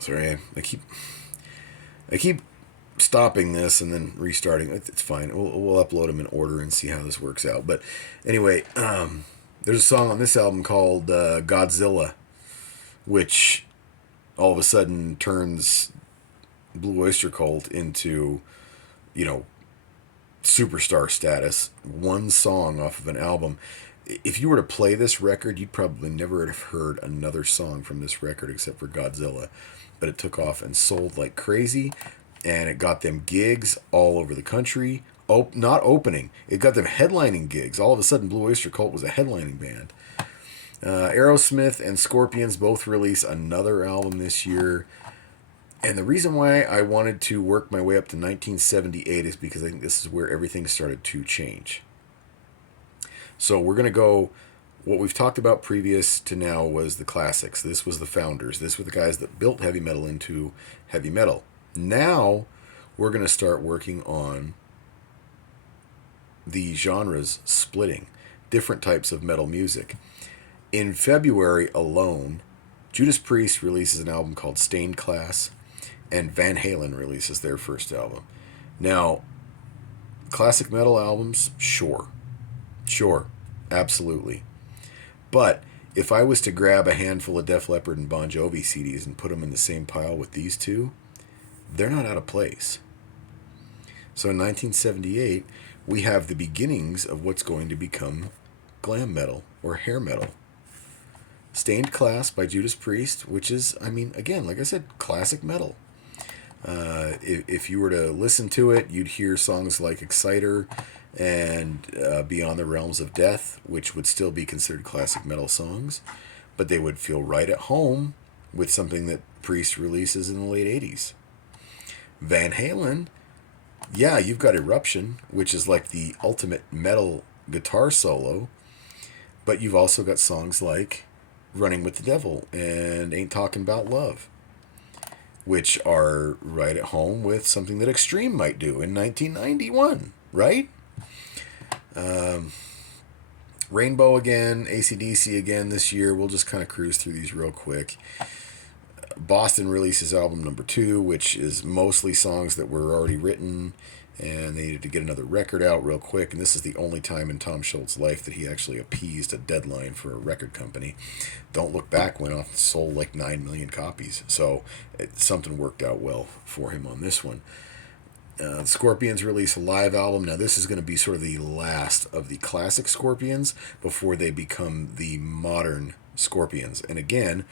Sorry, I keep stopping this and then restarting. It's fine. We'll upload them in order and see how this works out. But anyway, there's a song on this album called Godzilla, which all of a sudden turns Blue Oyster Cult into, you know, superstar status. One song off of an album. If you were to play this record, you'd probably never have heard another song from this record except for Godzilla. But it took off and sold like crazy, and it got them gigs all over the country. Not opening, it got them headlining gigs. All of a sudden, Blue Oyster Cult was a headlining band. Aerosmith and Scorpions both release another album this year. And the reason why I wanted to work my way up to 1978 is because I think this is where everything started to change. So we're going to go, what we've talked about previous to now was the classics. This was the founders. This were the guys that built heavy metal into heavy metal. Now we're going to start working on the genres splitting, different types of metal music. In February alone, Judas Priest releases an album called Stained Class, and Van Halen releases their first album. Now, classic metal albums, sure, absolutely. But if I was to grab a handful of Def Leppard and Bon Jovi CDs and put them in the same pile with these two, they're not out of place. So in 1978, we have the beginnings of what's going to become glam metal or hair metal. Stained Class by Judas Priest, which is, I mean, again, like I said, classic metal. If you were to listen to it, you'd hear songs like Exciter and Beyond the Realms of Death, which would still be considered classic metal songs, but they would feel right at home with something that Priest releases in the late 80s. Van Halen, yeah, you've got Eruption, which is like the ultimate metal guitar solo, but you've also got songs like Running with the Devil and Ain't Talking About Love, which are right at home with something that Extreme might do in 1991, right? Rainbow again, AC/DC again this year. We'll just kind of cruise through these real quick. Boston releases album number 2, which is mostly songs that were already written, and they needed to get another record out real quick. And this is the only time in Tom Scholz's life that he actually appeased a deadline for a record company. Don't Look Back went off and sold like 9 million copies. So something worked out well for him on this one. Scorpions release a live album. Now this is going to be sort of the last of the classic Scorpions before they become the modern Scorpions. And again,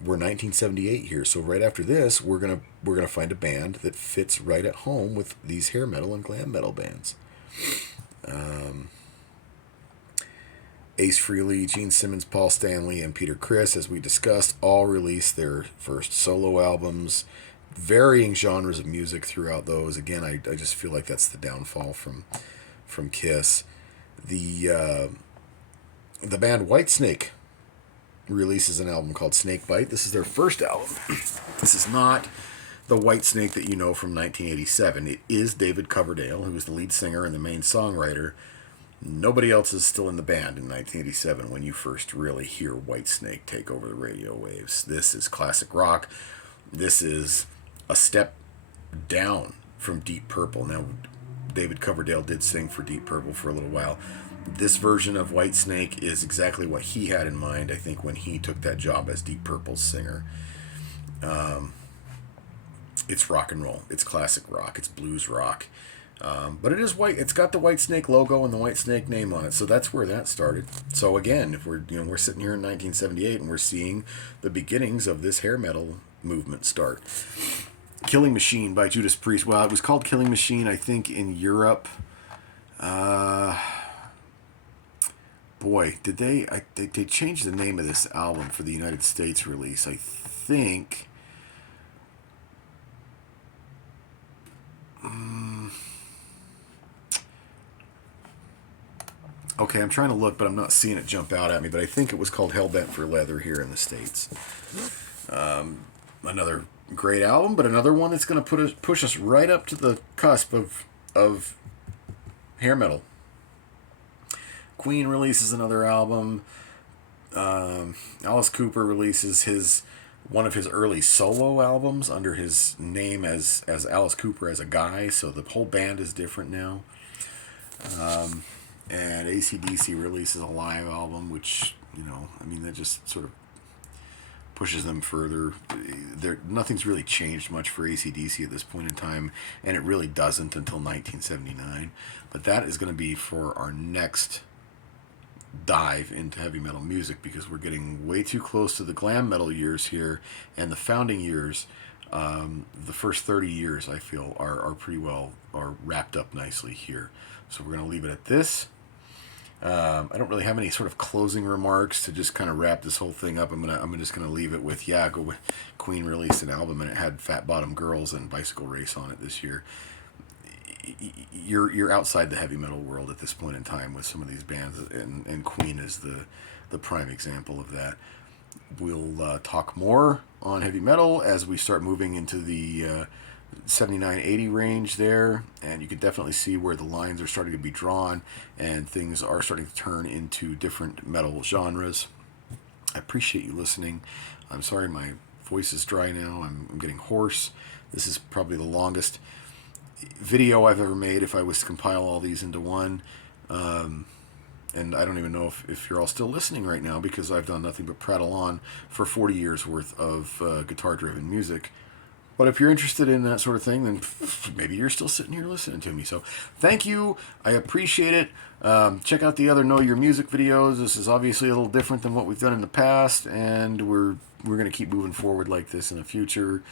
we're 1978 here, so right after this, we're gonna find a band that fits right at home with these hair metal and glam metal bands. Ace Frehley, Gene Simmons, Paul Stanley, and Peter Criss, as we discussed, all released their first solo albums. Varying genres of music throughout those. Again, I just feel like that's the downfall from Kiss. The band Whitesnake releases an album called Snakebite. This is their first album. This is not the Whitesnake that you know from 1987. It is David Coverdale, who is the lead singer and the main songwriter. Nobody else is still in the band in 1987 when you first really hear Whitesnake take over the radio waves. This is classic rock. This is a step down from Deep Purple. Now, David Coverdale did sing for Deep Purple for a little while. This version of Whitesnake is exactly what he had in mind, I think, when he took that job as Deep Purple's singer. It's rock and roll. It's classic rock. It's blues rock. But it is white. It's got the Whitesnake logo and the Whitesnake name on it, so that's where that started. So again, if we're sitting here in 1978 and we're seeing the beginnings of this hair metal movement start. Killing Machine by Judas Priest. Well, it was called Killing Machine, I think, in Europe. Boy, did they changed the name of this album for the United States release, I think. Okay, I'm trying to look, but I'm not seeing it jump out at me. But I think it was called Hellbent for Leather here in the States. Another great album, but another one that's going to push us right up to the cusp of hair metal. Queen releases another album. Alice Cooper releases his one of his early solo albums under his name as Alice Cooper as a guy. So the whole band is different now. And AC/DC releases a live album, which, I mean, that just sort of pushes them further. Nothing's really changed much for AC/DC at this point in time, and it really doesn't until 1979. But that is going to be for our next dive into heavy metal music, because we're getting way too close to the glam metal years here, and the founding years. The first 30 years, I feel, are pretty well are wrapped up nicely here. So we're going to leave it at this. I don't really have any sort of closing remarks to just kind of wrap this whole thing up. I'm just gonna leave it with, go with Queen released an album and it had Fat Bottom Girls and Bicycle Race on it this year. You're outside the heavy metal world at this point in time with some of these bands, and Queen is the prime example of that. We'll talk more on heavy metal as we start moving into the 79-80 range there, and you can definitely see where the lines are starting to be drawn and things are starting to turn into different metal genres. I appreciate you listening. I'm sorry my voice is dry now. I'm getting hoarse. This is probably the longest video I've ever made if I was to compile all these into one. And I don't even know if you're all still listening right now, because I've done nothing but prattle on for 40 years worth of guitar-driven music. But if you're interested in that sort of thing, then maybe you're still sitting here listening to me. So thank you. I appreciate it. Check out the other Know Your Music videos. This is obviously a little different than what we've done in the past, and we're going to keep moving forward like this in the future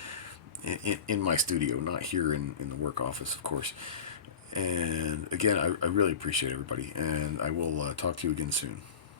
in my studio, not here in the work office, of course. And again, I really appreciate everybody, and I will talk to you again soon.